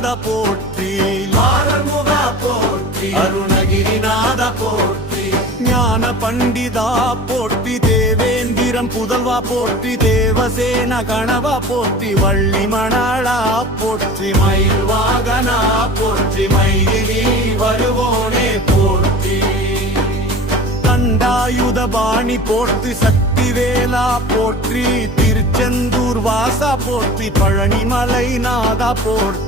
நாத போற்றி மாரமுகா போற்றி அருணகிரிநாத போற்றி ஞான பண்டிதா போற்றி தேவேந்திரன் புதல்வா போற்றி தேவசேன கணவா போற்றி வள்ளி மணாளா போற்றி மயில் வாகனா போற்றி மயிலி வருவோனே போற்றி தண்டாயுத பாணி போற்றி சக்தி வேலா போற்றி திருச்செந்தூர் வாசா போற்றி பழனிமலை நாதா போற்றி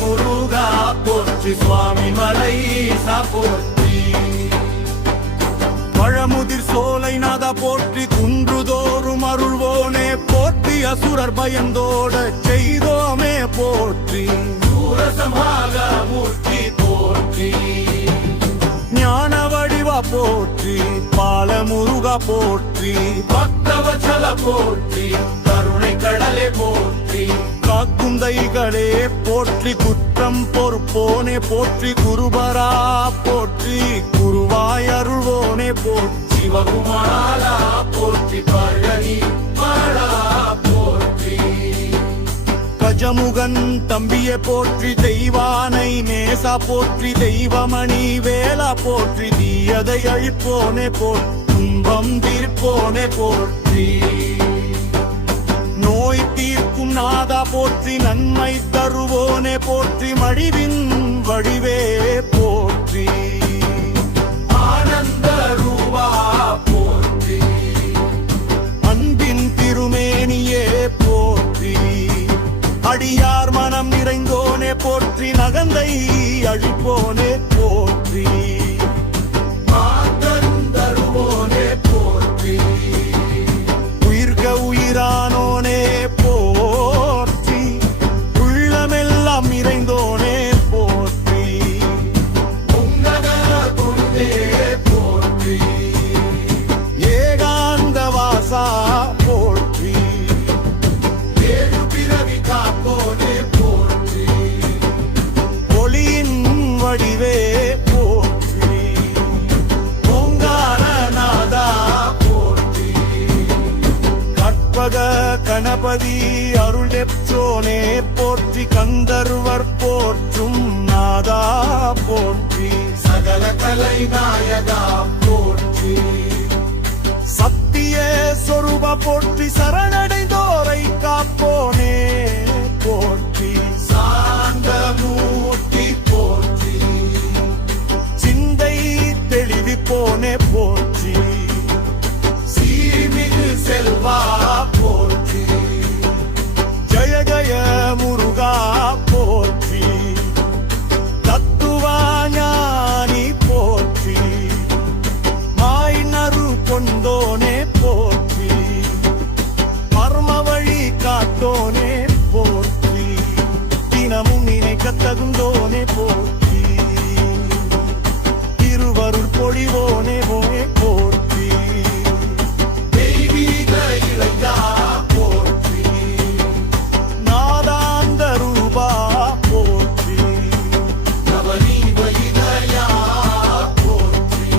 முருகா போற்றி சுவாமி மலை ஈசா போற்றி பழமுதிர் சோலை நாதா போற்றி குன்றுதோறும் அருள்வோனே போற்றி அசுரர் பயந்தோட செய்தோமே போற்றி சூரசமாக மூர்த்தி போற்றி ஞான வடிவா போற்றி பாலமுருகா போற்றி பக்தவச்சல போற்றி கருணை கடலே போற்றி காக்குந்தைகளே போற்றி குற்றம் பொறுப்போனே போற்றி குருபரா போற்றி குருவாய் அருள்வோனே போற்றி சிவகுமாரா போற்றி பழனி மாலா போற்றி கஜமுகன் தம்பியை போற்றி தெய்வானை நேசா போற்றி தெய்வமணி வேலா போற்றி தீயதை அழிப்போனே போற்றி துன்பம் தீர்ப்போனே போற்றி நோய் தீர்க்கும் நாதா போற்றி நன்மை தருவோனே போற்றி மடிவின் வடிவே போற்றி ஆனந்த ரூபா போற்றி அன்பின் திருமேனியே போற்றி அடியார் மனம் நிறைந்தோனே போற்றி நகந்தை அழிப்போனே போற்றி தருவோனே போற்றி உயிர்க உயிரானோனே போற்றி உள்ளமெல்லாம் நிறைந்தோனே போற்றி உங்கக துண்டே போற்றி ஏகாந்த வாசா போற்றி ஏழு பிறவி காப்போனே போற்றி ஒளியின் வடிவே போற்றி ஓங்காரநாதா போற்றி கற்பக கணபதி அருளெற்றோனே போற்றி கந்தர்வர் போற்றும் நாதா போற்றி சகல கலை நாயகா போற்றி சத்திய சொரூப போற்றி சரணடைந்தோரை காப்போனே போற்றி சாந்த மூர்த்தி போற்றி சிந்தை தெளிவிப்போனே போற்றி சீமிகு செல்வா போற்றி ஜய ஜய முருகா போற்றி தத்துவ ஞானி போற்றி மாயினரு கொண்டோனே போற்றி மர்ம வழி காட்டோனே போற்றி தினமும் நினைக்கத்தகுந்தோனே போற்றி திருவருள் பொழிவோனே போனே போற்றி தெய்வீக இளையா போற்றி நாதாந்த ரூபா போற்றி நவநீத இதயா போற்றி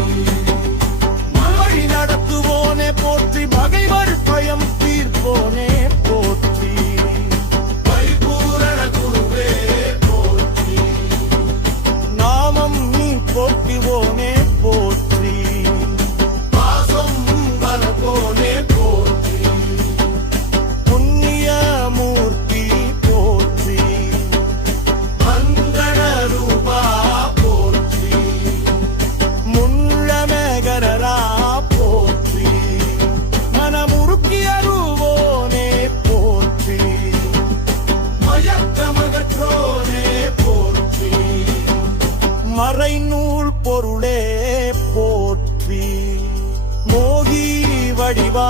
வழி நடத்துவோனே போற்றி பகைவர் பயம் தீர்ப்போனே போற்றி பரிபூரண குருவே போற்றி நாமம் நீ போற்றுவோனே போற்றி பாசம் வளர்ப்போனே போற்றி புண்ணிய மூர்த்தி போற்றி மங்கள ரூபா போற்றி முள்ளமேகரா போற்றி மனமுருக்கி அருவோனே போற்றி மயக்கமகற்றோனே போற்றி மறைநூல் பொருளே போற்றி மோகி வடிவா